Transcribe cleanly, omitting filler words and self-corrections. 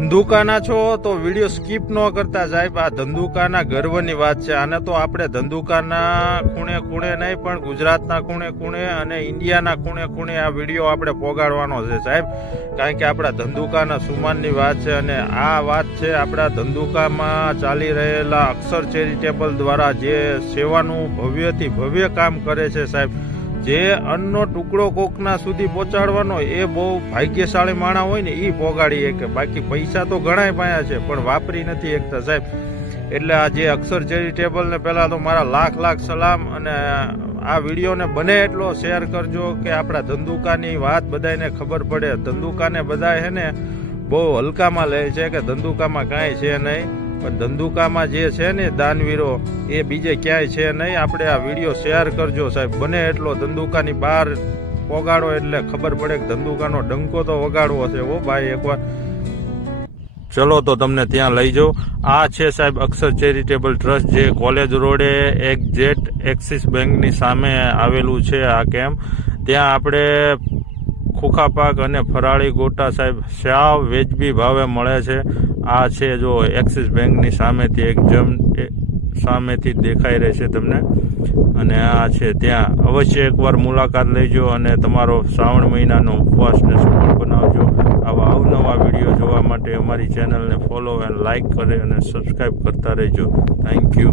ધંધુકાના છો તો video skip ન કરતા સાહેબ. આ ધંધુકાના ગર્વની વાત છે. આને તો આપણે ધંધુકાના ખૂણે ખૂણે નહીં પણ ગુજરાતના ખૂણે ખૂણે અને ઇન્ડિયાના ખૂણે ખૂણે આ વિડીયો આપણે પોગાડવાનો છે સાહેબ. કારણ કે આપણા ધંધુકાના સુમાનની વાત છે અને આ વાત છે આપણા ધંધુકામાં ચાલી રહેલા અક્ષર ચેરિટેબલ દ્વારા જે સેવાનું ભવ્યથી ભવ્ય કામ કરે છે સાહેબ. જે અન્નનો ટુકડો કોકના સુધી પહોંચાડવાનો એ બહુ ભાગ્યશાળી માણા હોય ને એ પોગાડી શકે. બાકી પૈસા તો ઘણાય પાયા છે પણ વાપરી નથી શકતા સાહેબ. એટલે આ જે અક્ષર ચેરિટેબલને પહેલાં તો મારા લાખ લાખ સલામ. અને આ વિડીયોને બને એટલો શેર કરજો કે આપણા ધંધુકાની વાત બધાને ખબર પડે. ધંધુકાને બધા છે ને બહુ હલકામાં લે છે કે ધંધુકામાં કાંઈ છે નહીં, પણ ધંધુકામાં જે છે ને દાનવીરો એ બીજે ક્યાંય છે નહીં. આપણે આ વિડીયો શેર કરજો સાહેબ. બને એટલો ધંધુકાની બહાર પોગાડો એટલે ખબર પડે કે ધંધુકાનો ડંકો તો વગાડવો છે ઓ ભાઈ એકવાર. ચલો તો તમને ત્યાં લઈ જાઉં. આ છે સાહેબ અક્ષર ચેરિટેબલ ટ્રસ્ટ જે કોલેજ રોડે એક્ઝેક્ટ એક્સિસ બેંકની સામે આવેલું છે આ કેમ્પ. ત્યાં આપણે ખોખા પાક અને ફરાળી ગોટા સાહેબ સાવ વેજબી ભાવે મળે છે. આ છે જો એક્સિસ બેંકની સામેથી સામેથી દેખાઈ રહેશે તમને. અને આ છે ત્યાં અવશ્ય એકવાર મુલાકાત લેજો અને તમારો શ્રાવણ મહિનાનો ઉપવાસને સફળ બનાવજો. આવા અવનવા વિડીયો જોવા માટે અમારી ચેનલને ફોલો અને લાઇક કરે અને સબસ્ક્રાઈબ કરતા રહેજો. Thank you.